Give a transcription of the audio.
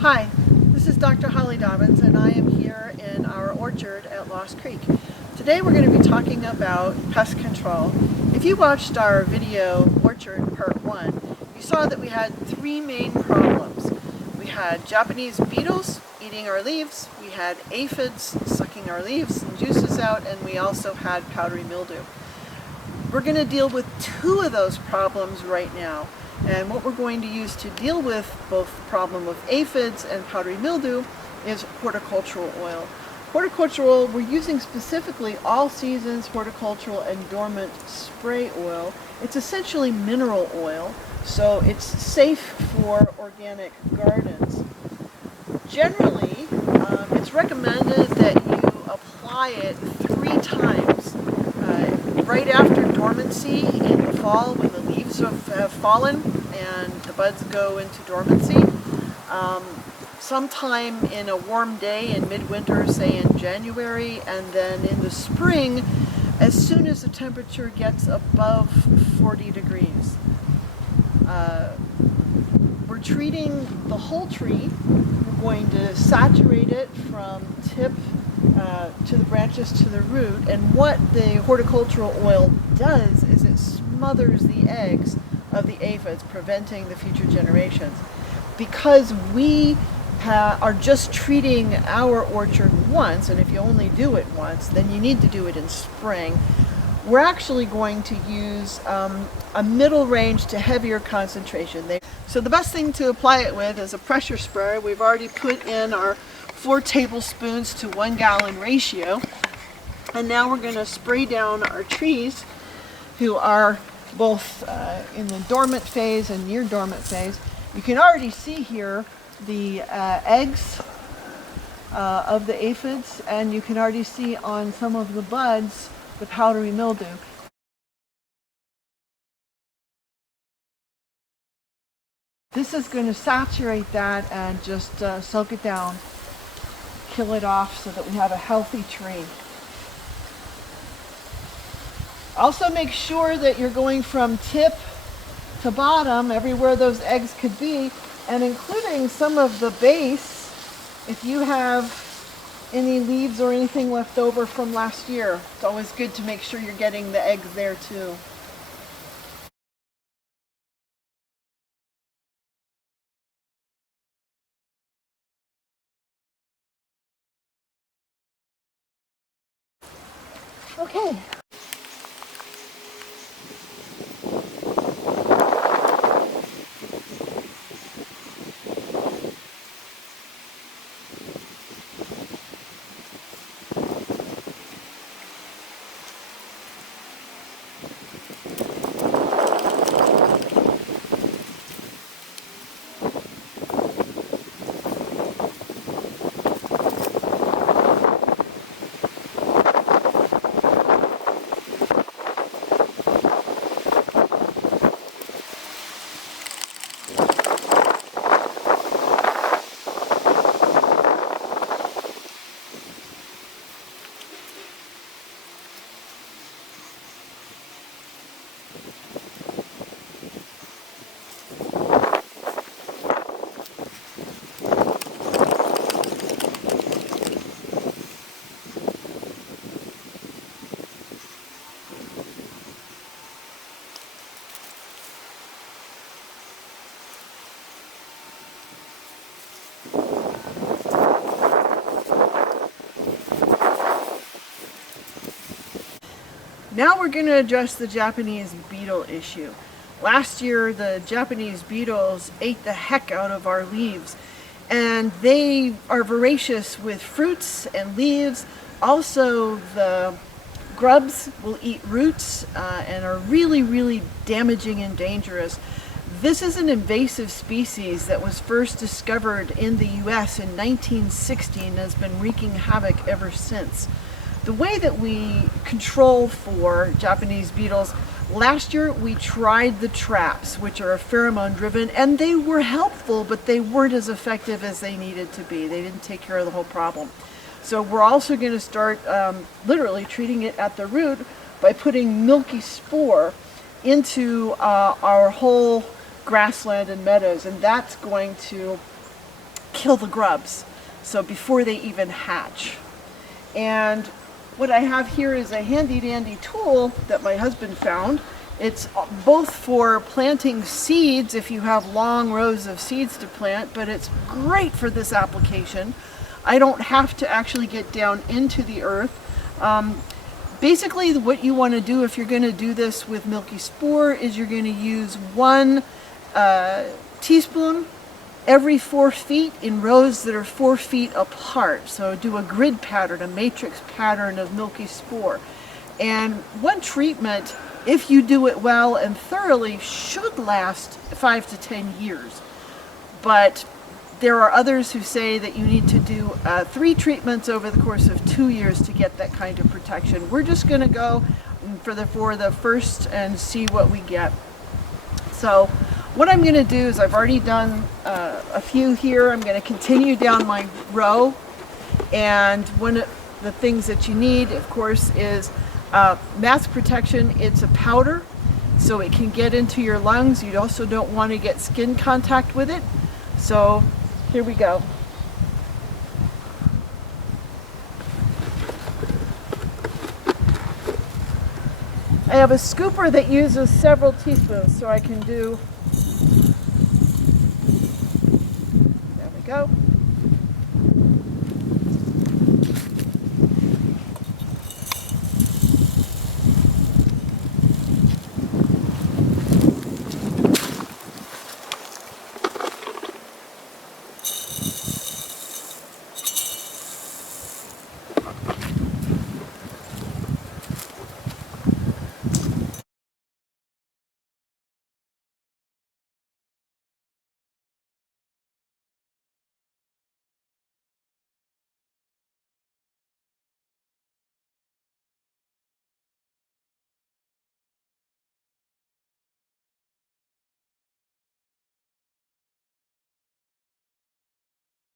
Hi, this is Dr. Holly Dobbins and I am here in our orchard at Lost Creek. Today we're going to be talking about pest control. If you watched our video Orchard Part 1, you saw that we had three main problems. We had Japanese beetles eating our leaves, we had aphids sucking our leaves and juices out, and we also had powdery mildew. We're going to deal with two of those problems right now. And what we're going to use to deal with both the problem of aphids and powdery mildew is horticultural oil. Horticultural, we're using specifically all seasons horticultural and dormant spray oil. It's essentially mineral oil, so it's safe for organic gardens. Generally, it's recommended that you apply it 3 times. Right after dormancy in the fall, when the leaves have fallen and the buds go into dormancy. Sometime in a warm day in midwinter, say in January, and then in the spring, as soon as the temperature gets above 40 degrees. We're treating the whole tree. We're going to saturate it from tip to the branches to the root, and what the horticultural oil does is it smothers the eggs of the aphids, preventing the future generations. Because we are just treating our orchard once, and if you only do it once, then you need to do it in spring. We're actually going to use a middle range to heavier concentration. So the best thing to apply it with is a pressure sprayer. We've already put in our 4 tablespoons to 1 gallon ratio. And now we're going to spray down our trees who are both in the dormant phase and near dormant phase. You can already see here the eggs of the aphids, and you can already see on some of the buds the powdery mildew. This is going to saturate that and just soak it down, kill it off so that we have a healthy tree. Also make sure that you're going from tip to bottom, everywhere those eggs could be, and including some of the base if you have any leaves or anything left over from last year. It's always good to make sure you're getting the eggs there too. Okay. Now we're going to address the Japanese beetle issue. Last year the Japanese beetles ate the heck out of our leaves, and they are voracious with fruits and leaves. Also the grubs will eat roots and are really damaging and dangerous. This is an invasive species that was first discovered in the US in 1960 and has been wreaking havoc ever since. The way that we control for Japanese beetles, last year we tried the traps, which are pheromone driven, and they were helpful, but they weren't as effective as they needed to be. They didn't take care of the whole problem. So we're also going to start literally treating it at the root by putting milky spore into our whole grassland and meadows, and that's going to kill the grubs, so before they even hatch. And what I have here is a handy dandy tool that my husband found. It's both for planting seeds if you have long rows of seeds to plant, but it's great for this application. I don't have to actually get down into the earth. Basically what you want to do if you're going to do this with milky spore is you're going to use 1 teaspoon every 4 feet in rows that are 4 feet apart. So do a grid pattern, a matrix pattern of milky spore. And one treatment, if you do it well and thoroughly, should last 5 to 10 years. But there are others who say that you need to do 3 treatments over the course of 2 years to get that kind of protection. We're just going to go for the first and see what we get. So what I'm going to do is I've already done a few here. I'm going to continue down my row, and one of the things that you need, of course, is mask protection. It's a powder, so it can get into your lungs. You also don't want to get skin contact with it. So here we go. I have a scooper that uses several teaspoons, so I can do, there we go.